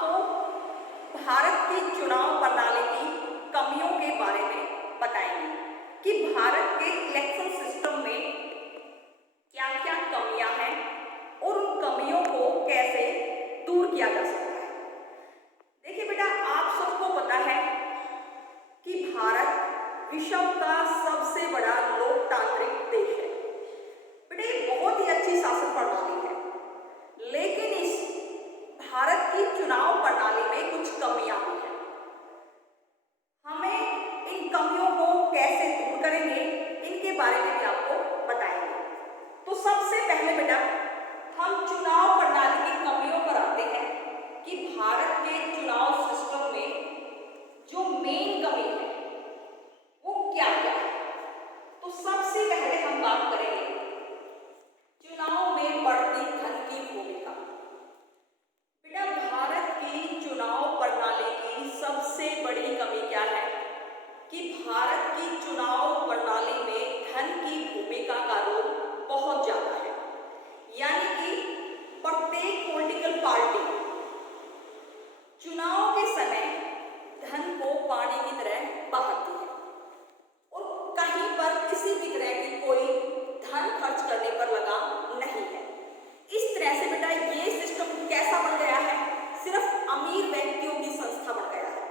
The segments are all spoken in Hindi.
आपको भारत की चुनाव प्रणाली की कमियों के बारे में बताएंगे कि भारत के इलेक्शन सिस्टम में क्या क्या कमियां हैं और उन कमियों को कैसे दूर किया जा सकता है। देखिए बेटा, आप सबको पता है कि भारत विश्व का सबसे बड़ा लोकतांत्रिक देश है। बेटा, ये बहुत ही अच्छी शासन प्रणाली है, लेकिन इस भारत की चुनाव प्रणाली में कुछ कमियां भी हैं। हमें इन कमियों को कैसे दूर करेंगे, इनके बारे में भी आपको बताएंगे। तो सबसे पहले बेटा, हम चुनाव प्रणाली की कमियों पर आते हैं कि भारत के चुनाव सिस्टम में जो मेन कमी है वो क्या क्या है। तो सबसे पहले हम बात करेंगे चुनाव में बढ़ती धन की भूमिका। बेटा, भारत की चुनाव प्रणाली की सबसे बड़ी कमी क्या है कि भारत की चुनाव प्रणाली में धन की भूमिका का रोल बहुत ज्यादा है। यानी कि प्रत्येक पॉलिटिकल पार्टी चुनाव के समय धन को पानी की तरह बहाती है और कहीं पर किसी भी तरह की कोई धन खर्च करने पर लगा नहीं है। इस तरह से बेटा ये सिस्टम कैसा बन गया है, सिर्फ अमीर व्यक्तियों की संस्था बन गया है,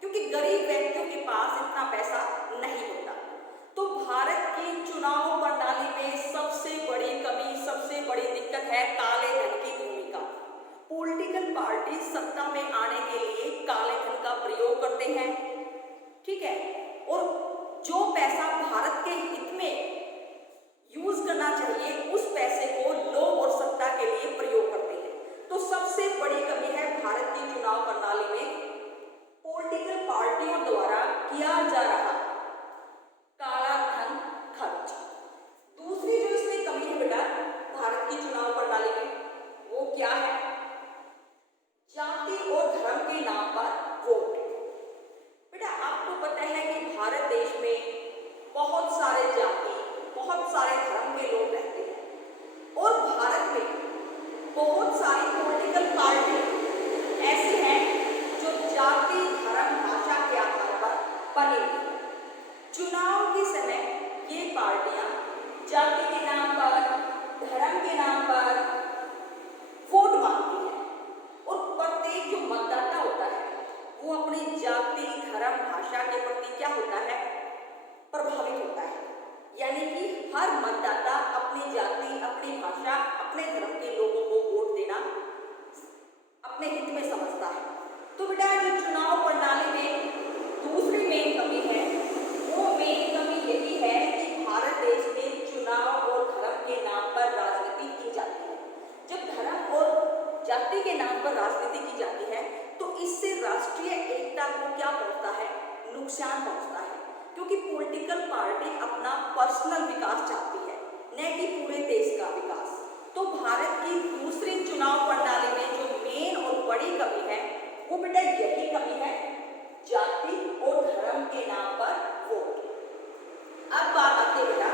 क्योंकि गरीब व्यक्तियों के पास इतना पैसा नहीं होता। तो भारत की चुनाव प्रणाली में सबसे बड़ी कमी, सबसे बड़ी दिक्कत है काले धन की भूमिका। पॉलिटिकल पार्टी सत्ता में आने के लिए काले धन का प्रयोग करते हैं, ठीक है, और जो पैसा भारत के हित में यूज करना चाहिए उस पैसे को लोभ और सत्ता के लिए प्रयोग करते हैं। तो सबसे बड़ी कमी है भारत की चुनाव प्रणाली में पॉलिटिकल पार्टियों द्वारा किया जा रहा काला धन खर्च। दूसरी जो इसमें कमी है बेटा भारत की चुनाव प्रणाली में, वो क्या है? जाति और धर्म के नाम पर वोट। बेटा, आपको पता है कि भारत देश में बहुत सारे जाति, बहुत सारे धर्म के लोग रहते हैं और भारत में बहुत सारी पॉलिटिकल पार्टी ऐसी हैं जो जाति, धर्म, भाषा के आधार पर बनी हुई है। चुनाव के समय ये पार्टियां जाति के नाम पर, धर्म के नाम पर वोट मांगती है और प्रत्येक जो मतदाता होता है वो अपनी जाति, धर्म, भाषा के प्रति क्या होता है? प्रभावित होता है। यानी कि हर मतदाता अपनी जाति, अपनी भाषा, अपने धर्म के लोगों को वोट देना अपने हित में समझता है। तो बेटा, जो चुनाव प्रणाली में दूसरी मेन कमी है, वो मेन कमी यही है कि भारत देश में चुनाव और धर्म के नाम पर राजनीति की जाती है। जब धर्म और जाति के नाम पर राजनीति की जाती है तो इससे राष्ट्रीय एकता को क्या पहुंचता है? नुकसान पहुंचता है, क्योंकि पॉलिटिकल पार्टी अपना पर्सनल विकास चाहती है, न कि पूरे देश का विकास। तो भारत की दूसरी चुनाव प्रणाली में जो मेन और बड़ी कमी है वो बेटा यही कमी है, जाति और धर्म के नाम पर वोट। अब बात आती है बेटा,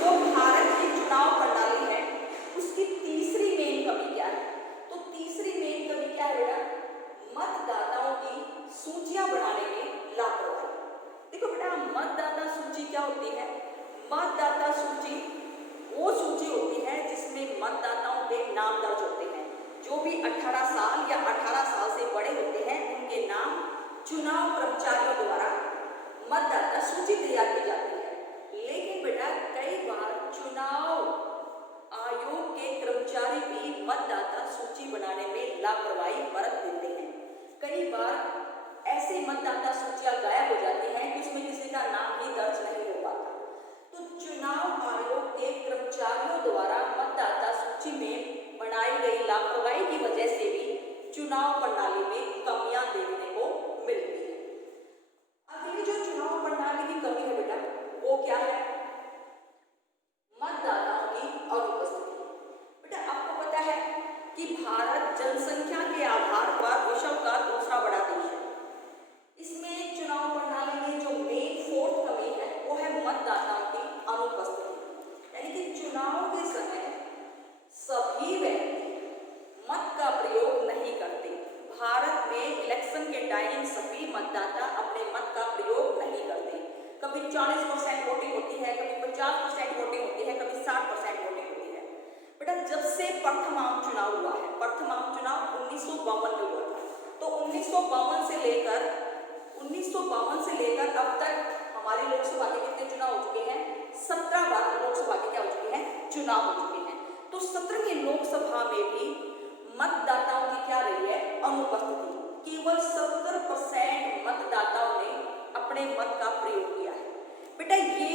जो भारत की चुनाव प्रणाली है उसकी तीसरी मेन कमी क्या है? तो तीसरी मेन कमी क्या है बेटा? मतदाताओं की सूचियां बनाने में लापरवाही। देखो बेटा, मतदाता सूची क्या होती है? मतदाता सूची वो सूची होती है जिसमें मतदाताओं के नाम दर्ज होते हैं। जो भी 18 साल या 18 साल से बड़े होते हैं उनके नाम चुनाव कर्मचारियों द्वारा मतदाता सूची तैयार की जाती है। लेकिन बेटा कई बार चुनाव आयोग के कर्मचारी भी मतदाता सूची बनाने में लापरवाही बरत देते हैं। कई बार ऐसे मतदाता सूचियां गायब हो जाती हैं कि उसमें किसी का नाम भी दर्ज नहीं हो पाता। तो चुनाव आयोग के कर्मचारियों द्वारा मतदाता सूची में बनाई गई लापरवाही की वजह से भी चुनाव प्रणाली में कमियां देखने को मिलती है। अगली जो चुनाव प्रणाली की कमी है बेटा वो क्या है? मतदाताओं की अनुपस्थिति। बेटा, आपको पता है कि भारत जनसंख्या के आधार पर विश्व का दूसरा बड़ा देश है। इसमें चुनाव प्रणाली में जो मेन फोर्थ कमी है वो है मतदाताओं की अनुपस्थिति। यानी कि चुनाव के समय सभी व्यक्ति मत का प्रयोग नहीं करते। टाइम सभी मतदाता अपने मत का प्रयोग नहीं करते। कभी 40% वोटिंग होती है, कभी 50% वोटिंग होती है, कभी 60% वोटिंग होती है। बेटा जब से प्रथमाम चुनाव हुआ है, प्रथमाम चुनाव 1952 में हुआ था, तो 1952 से लेकर अब तक हमारी लोकसभा के कितने चुनाव हो चुके हैं? 17 बार लोकसभा के क्या हो चुके हैं? चुनाव हो चुके हैं। तो 17 की लोकसभा में भी मतदाताओं की क्या रही है? अनुपस्थिति। केवल 70% मतदाताओं ने अपने मत का प्रयोग किया है। बेटा ये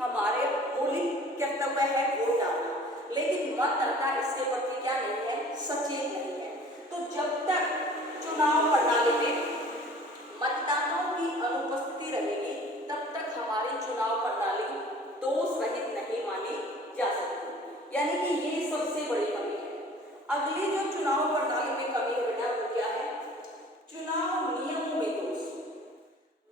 हमारे मौलिक कर्तव्य है वोट डालना, लेकिन मतदाता इसके प्रति क्या नहीं है? सचेत नहीं है। तो जब तक चुनाव प्रणाली में मतदाताओं की अनुपस्थिति रहेगी, तब तक हमारी चुनाव प्रणाली दोष रहित नहीं मानी जा सकती। यानी कि ये सबसे बड़ी कमी है। अगली जो चुनाव प्रणाली में कमी है बेटा वो क्या है? चुनाव नियमों में दोष।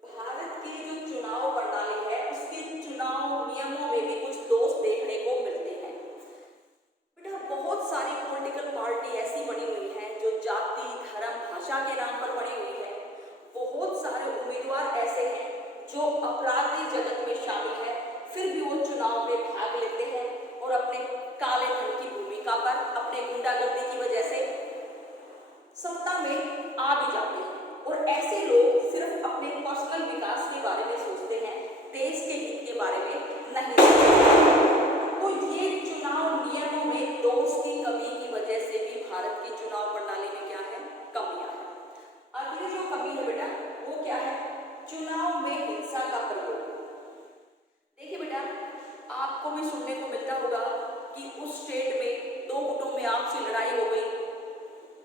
भारत की जो चुनाव प्रणाली है उसके चुनाव नियमों में भी कुछ दोष देखने को मिलते हैं। बेटा बहुत सारी पॉलिटिकल पार्टी ऐसी बनी हुई है जो जाति, धर्म, भाषा के नाम पर बनी हुई है। बहुत सारे उम्मीदवार ऐसे हैं जो अपराधी जगत में शामिल है, फिर भी वो चुनाव में भाग लेते हैं और अपने काले धन की भूमिका पर, अपने गुंडागर्दी की वजह से सत्ता में आ भी जाते हैं। और ऐसे लोग सिर्फ अपने पर्सनल विकास के बारे में सोचते हैं, देश के हित के बारे में नहीं सोचते। तो ये चुनाव नियमों में दोष की कमी की वजह से भी भारत की चुनाव प्रणाली में क्या है? कमियां हैं। अगली जो कमी है बेटा वो क्या है? चुनाव में हिंसा का प्रयोग। देखिए बेटा आपको भी सुनने को मिलता होगा कि उस स्टेट में दो गुटों में आपसी लड़ाई हो गई,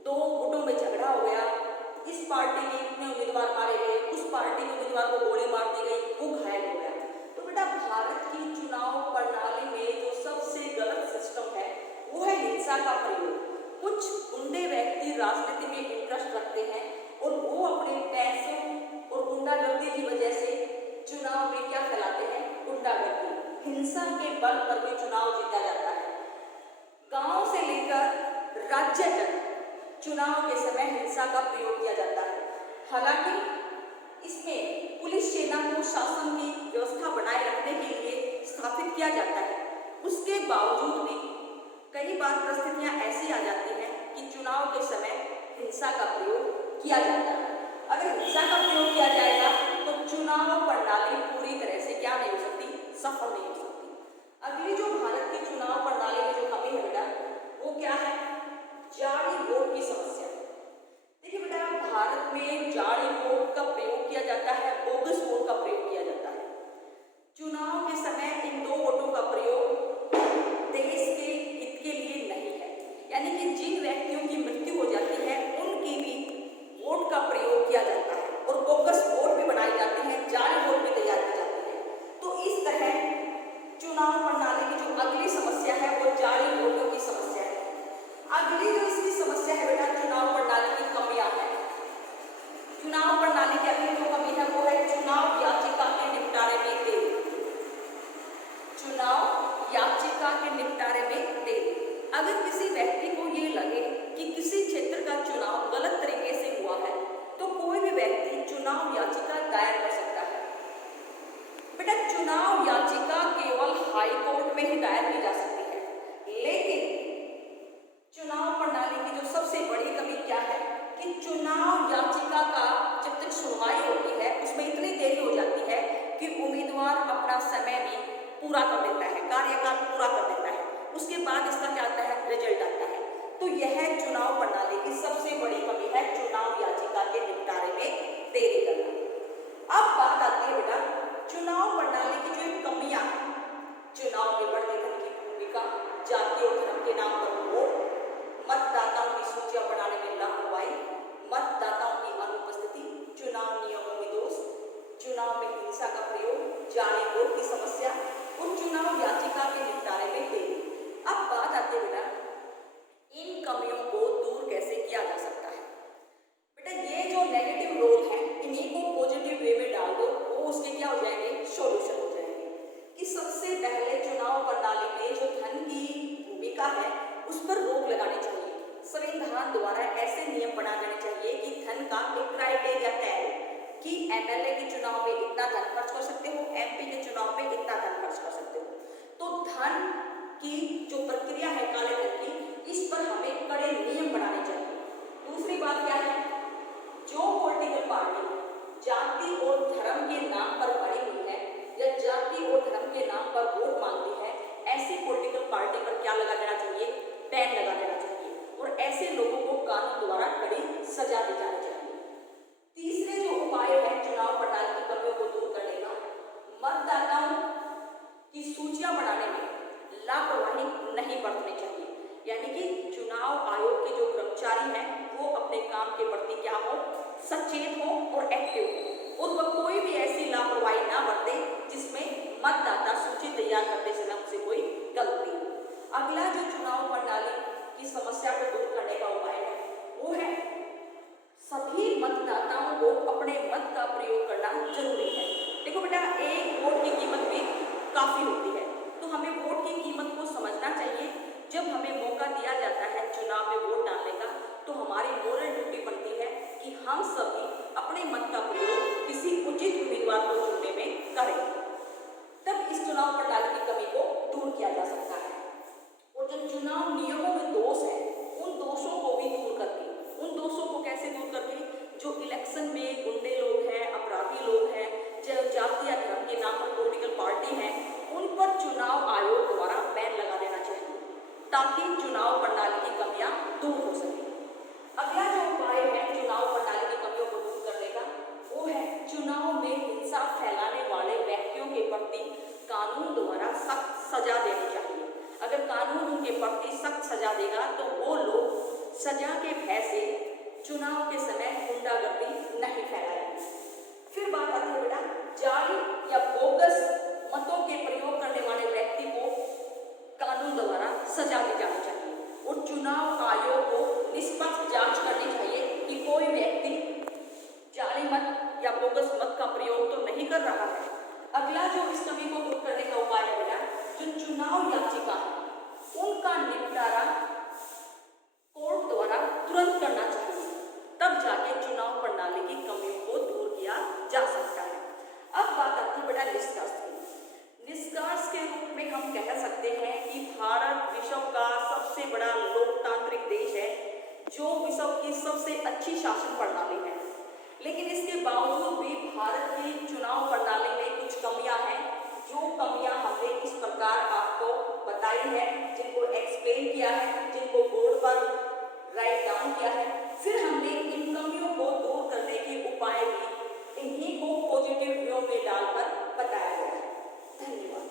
दो गुटों में झगड़ा हो गया, इस पार्टी के इतने उम्मीदवार मारे गए, उस पार्टी के उम्मीदवार को गोली मार दी गई, वो घायल हो गया। तो बेटा भारत की चुनाव प्रणाली में जो सबसे गलत सिस्टम है वो है हिंसा का प्रयोग। कुछ गुंडे व्यक्ति राजनीति में इंटरेस्ट रखते हैं और वो अपने पैसों और गुंडागर्दी की वजह से चुनाव में क्या फैलाते हैं? गुंडागर्दी, हिंसा के बल पर भी चुनाव जीता जाता है। गांव से लेकर राज्य तक चुनाव के समय हिंसा का प्रयोग किया जाता है। हालांकि इसमें पुलिस सेना को शासन की व्यवस्था बनाए रखने के लिए स्थापित किया जाता है, उसके बावजूद भी कई बार परिस्थितियां ऐसी आ जाती हैं कि चुनाव के समय हिंसा का प्रयोग किया जाता है। अगर हिंसा का प्रयोग किया जाएगा तो चुनाव प्रणाली पूरी तरह से क्या नहीं हो सकती? सफल नहीं हो सकती। अगली जो भारत की चुनाव प्रणाली में जो कमी है बेटा वो क्या है? जाली वोट की समस्या। देखिए बेटा भारत में जाली वोट का प्रयोग किया जाता है, बोगस वोट का प्रयोग किया जाता है। चुनाव के समय इन दो वोटों का प्रयोग देश के हित के लिए नहीं है। यानी कि जिन व्यक्तियों की मृत्यु हो जाती है उनकी भी वोट का प्रयोग किया जाता है और बोगस वोट भी बनाई जाती है, जाली वोट भी तैयार की जाती है। तो इस तरह चुनाव प्रणाली की जो अगली समस्या है वो जाली वोटों की समस्या है। अगली जो इसकी समस्या है बेटा चुनाव प्रणाली की कमियां हैं। चुनाव प्रणाली की अगली जो कमी है वो है चुनाव याचिका के निपटारे में देरी। चुनाव याचिका के निपटारे में देरी। अगर किसी व्यक्ति को ये लगे कि किसी क्षेत्र का चुनाव गलत तरीके से हुआ है तो कोई भी व्यक्ति चुनाव याचिका दायर कर सकता है। बेटा चुनाव याचिका केवल हाई कोर्ट में ही दायर की जा सकती है, लेकिन चुनाव प्रणाली की जो सबसे बड़ी कमी क्या है कि चुनाव याचिका का जब तक सुनवाई होती है उसमें इतनी देरी हो जाती है कि उम्मीदवार अपना समय भी पूरा कर देता है, कार्यकाल पूरा कर देता है, उसके बाद इसका क्या आता है? रिजल्ट आता है। तो यह चुनाव प्रणाली की सबसे बड़ी कमी है, चुनाव याचिका के निपटारे में देरी करना। अब बात आती है बेटा चुनाव प्रणाली की जो कमियां, चुनाव में बढ़ते धन की भूमिका, जाति और धर्म के नाम पर वोट, मतदाताओं की सूचियां बनाने में लापरवाही, मतदाताओं की अनुपस्थिति, चुनाव नियमों में दोष, चुनाव में हिंसा का प्रयोग, जाली वोट की समस्या और चुनाव याचिका के निपटारे में देरी। अब बात आती है बेटा इन कमियों को दूर कैसे किया जा सकता है। बेटा ये जो नेगेटिव रोल है इन्हीं को पॉजिटिव वे में डाल दो, वो उसके क्या हो जाएंगे? सॉल्यूशन हो जाएंगे। कि सबसे पहले चुनाव प्रणाली में जो धन की भूमिका है उस पर रोक लगानी चाहिए। संविधान द्वारा ऐसे नियम बना देने चाहिए कि धन का एक क्राइटेरिया तय हो कि एमएलए के चुनाव में इतना धन खर्च कर सकते हो, एमपी के चुनाव में इतना धन खर्च कर सकते हो। तो धन की जो प्रक्रिया है काले धन की, इस पर हमें कड़े नियम बनाने चाहिए। दूसरी बात क्या है, जो पॉलिटिकल पार्टी जाति और धर्म के नाम पर बनी हुई है या जाति और धर्म के नाम पर वोट मांगती है, ऐसी पॉलिटिकल पार्टी पर क्या लगा देना चाहिए, बैन लगा देना चाहिए और ऐसे लोगों को कानून द्वारा कड़ी सजा दी जानी चाहिए। तीसरे जो उपाय है चुनाव प्रणाली की कमियों को दूर करने का, मतदाताओं की सूचियां बनाने में लापरवाही नहीं बरतनी चाहिए, यानी कि चुनाव आयोग के जो कर्मचारी हैं वो अपने काम के प्रति क्या हो, सचेत हो और एक्टिव हो और वह कोई भी ऐसी लापरवाही ना बरते जिसमें मतदाता सूची तैयार करते समय उनसे कोई गलती हो। अगला जो चुनाव प्रणाली की समस्या को दूर करने का उपाय है वो है सभी मतदाताओं को अपने मत का प्रयोग करना जरूरी है। देखो बेटा, एक वोट की कीमत भी काफी होती है, तो हमें वोट की कीमत को समझना चाहिए। जब हमें मौका दिया जाता है चुनाव में वोट डालने का, तो हमारी मोरल ड्यूटी बनती है कि हम सभी अपने मत का प्रयोग किसी उचित उम्मीदवार को चुनने में करें, तब इस चुनाव प्रणाली की कमी को दूर किया जा सकता है। और जो चुनाव नियमों में दोष है, उन दोषों को भी दूर करके, उन दोषों को कैसे दूर करके, जो इलेक्शन में गुंडे लोग हैं, अपराधी लोग हैं, जो जाति या धर्म के नाम पर पॉलिटिकल पार्टी हैं, उन पर चुनाव आयोग द्वारा बैन लगा देना चाहिए ताकि चुनाव प्रणाली की कमियां दूर हो सके। अगला जो उपाय है चुनाव प्रणाली की कमियों को दूर करने का, वो है चुनाव में हिंसा फैलाने वाले व्यक्तियों के प्रति कानून द्वारा सख्त सजा देनी चाहिए। अगर कानून उनके प्रति सख्त सजा देगा तो वो लोग सजा के भय से चुनाव के समय गुंडागर्दी नहीं फैलाएंगे। फिर बात आती है बेटा, जाली या बोगस मतों के प्रयोग करने वाले व्यक्ति को कानून द्वारा सजा दी जानी चाहिए और चुनाव आयोग को निष्पक्ष जांच करनी चाहिए कि कोई व्यक्ति जाली मत या बोगस मत का प्रयोग तो नहीं कर रहा है। अगला जो इस कमी को दूर करने का उपाय है बेटा, जो चुनाव याचिका उनका निपटारा कोर्ट द्वारा तुरंत करना चाहिए, तब जाके चुनाव प्रणाली की कमियों को दूर किया जा सकता है। अब बात आती है बेटा निष्कर्ष की। निष्कर्ष के रूप में हम कह सकते हैं कि भारत विश्व का सबसे बड़ा लोकतांत्रिक देश है, जो विश्व की सबसे अच्छी शासन प्रणाली है, लेकिन इसके बावजूद भी भारत की चुनाव प्रणाली में कुछ कमियां हैं। जो कमियां हमने इस प्रकार आपको बताई है, जिनको एक्सप्लेन किया है, जिनको बोर्ड पर राइट डाउन किया है, फिर हमने इन कमियों को दूर करने के उपाय भी इन्हीं को पॉजिटिव व्यू में डालकर बताया गया है। धन्यवाद।